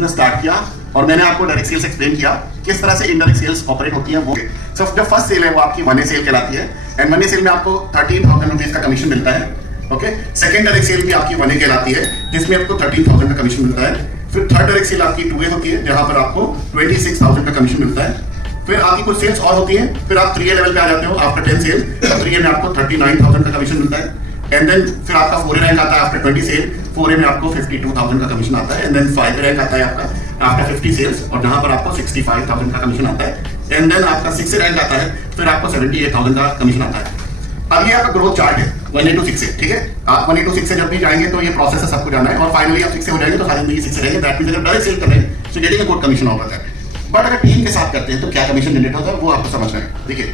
Business start किया और मैंने आपको डायरेक्ट सेल्स एक्सप्लेन किया किस तरह से इनडायरेक्ट सेल्स ऑपरेट होती है। वो सब जो फर्स्ट सेल है वो आपकी वन ए सेल कहलाती है एंड वन ए सेल में आपको 13,000 रुपीज का कमीशन मिलता है। ओके, सेकंड डायरेक्ट सेल भी आपकी वन ए कहलाती है जिसमें आपको 13,000 का कमीशन मिलता है। फिर थर्ड डायरेक्ट सेल आपकी 2A होती है जहां पर आपको 26,000 का कमीशन मिलता है। फिर आपकी कुछ सेल्स और होती हैं, फिर आप 3A लेवल पे आ जाते हो आफ्टर 10 सेल। 3A में आपको 39,000 का कमीशन मिलता है एंड देन फिर आपका 4A रैंक आता है आफ्टर 20 सेल। 4A में आपको 52,000 का कमीशन आता है एंड देन 5A रैंक आता है आपका आफ्टर 50 सेल्स और जहां पर आपको 65,000 का कमीशन आता है एंड देन आपका 6A रैंक आता है, फिर आपको 78,000 का कमीशन आता है। अब ये आपका ग्रोथ चार्ट है 1A to 6A, ठीक है। आप 1A to 6A जब भी जाएंगे तो ये प्रोसेस है, सबको जाना है और फाइनली आप 6A हो जाएंगे तो सारी जिंदगी 6A रहेंगे। दैट मींस अगर डायरेक्ट सेल कर रहे हैं so getting a good commission out of that. But अगर टीम के साथ करते हैं तो क्या कमीशन जनरेट होता है वो आपको समझना है। देखिए,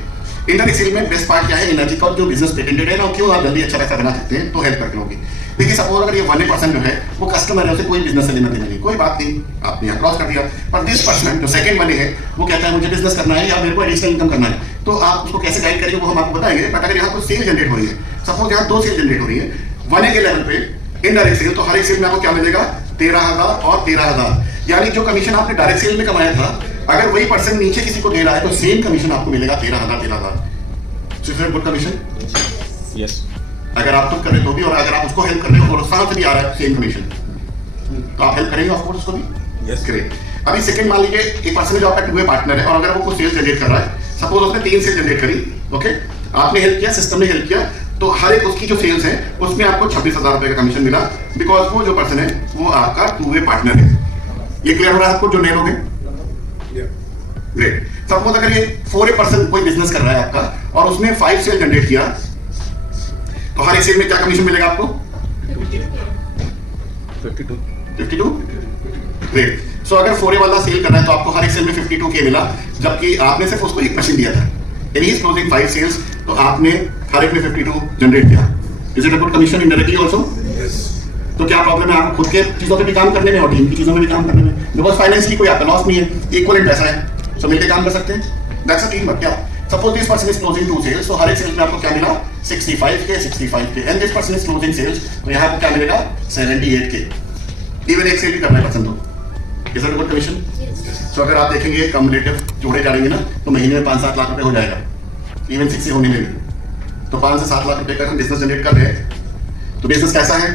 इनडायरेक्ट सेल में बेस्ट पार्ट क्या है, एनर्जी का जो बिजनेस पेटेंटेड है ना, क्यों आप जल्दी अच्छा पैसा बना सकते हैं तो हेल्प करके होगी। देखिए, सपोज अगर ये 1% जो है वो कस्टमर है, उसे कोई बिजनेस से लेना देना नहीं, कोई बात नहीं, आपने क्रॉस कर दिया। पर दिस पर्सन जो सेकंड मनी है वो कहता है मुझे बिजनेस करना है या मेरे को एडिशनल इनकम करना है, तो आप उसको कैसे गाइड करेंगे वो हम आपको बताएंगे। बट अगर यहाँ पर सेल जनरेट हो रही है, सपोज यहाँ 2 सेल जनरेट हो रही है 1A के लेवल पे इनडायरेक्ट सेल, तो हर एक सेल में आपको क्या मिलेगा 13,000 और 13,000, यानी जो कमीशन आपने डायरेक्ट सेल में कमाया था अगर वही पर्सन नीचे किसी को दे रहा है तो सेम कमीशन आपको मिलेगा 13,000। Good commission, yes. अगर आप खुद कर रहे हो तो भी, और अगर आप उसको हेल्प कर रहे हो और साथ भी आ रहा है सेम कमीशन, तो आप हेल्प करेंगे ऑफ कोर्स उसको भी। Yes, great. अभी सेकंड मान लीजिए एक पर्सन जो आपका 2A पार्टनर है और अगर वो कुछ सेल्स जनरेट कर रहा है, सपोज उसने 3 सेल जनरेट करी, ओके, आपने हेल्प किया, सिस्टम ने हेल्प किया, तो हर एक उसकी जो सेल्स है उसमें आपको 26,000 रुपए का कमीशन मिला बिकॉज वो जो पर्सन है वो आपका 2A पार्टनर है। ये क्लियर हो रहा है आपको जो नेम हो गए? ग्रेट। सपोज अगर ये 4A पर्सन कोई बिजनेस कर रहा है आपका और उसने 5 सेल जनरेट किया, तो हर एक सेल में क्या कमीशन मिलेगा आपको? 52। ग्रेट। सो अगर 4A वाला सेल कर रहा है तो आपको हर एक सेल में 52K मिला, जबकि आपने सिर्फ उसको एक मशीन दिया था। यानी इज क्लोजिंग 5 सेल्स, तो आपने हर एक में 52 जनरेट किया। Is it a good commission indirectly also? Yes. तो क्या प्रॉब्लम है आपको खुद के चीजों पे भी काम करने में और टीम की चीजों में भी काम करने में? बिकॉज फाइनेंशियली कोई आपका लॉस नहीं है, इक्वलेंट पैसा है, सो मिलकर काम कर सकते हैं। That's a team work. क्या suppose this person is closing 2 sales, तो हर एक सेल्स में आपको क्या मिला 65K and this person is closing sales, तो यहाँ आपको क्या मिलेगा 78K। इवन एक सेल भी करना है पर्सन तो is it a good commission? So अगर आप देखेंगे कम्युलेटिव जोड़े जाएंगे ना तो महीने में 5-7 लाख रुपए हो जाएगा, इवन 6 होने में भी। तो 5 से 7 लाख रुपए का हम बिजनेस जनरेट कर रहे हैं। तो बिजनेस कैसा है?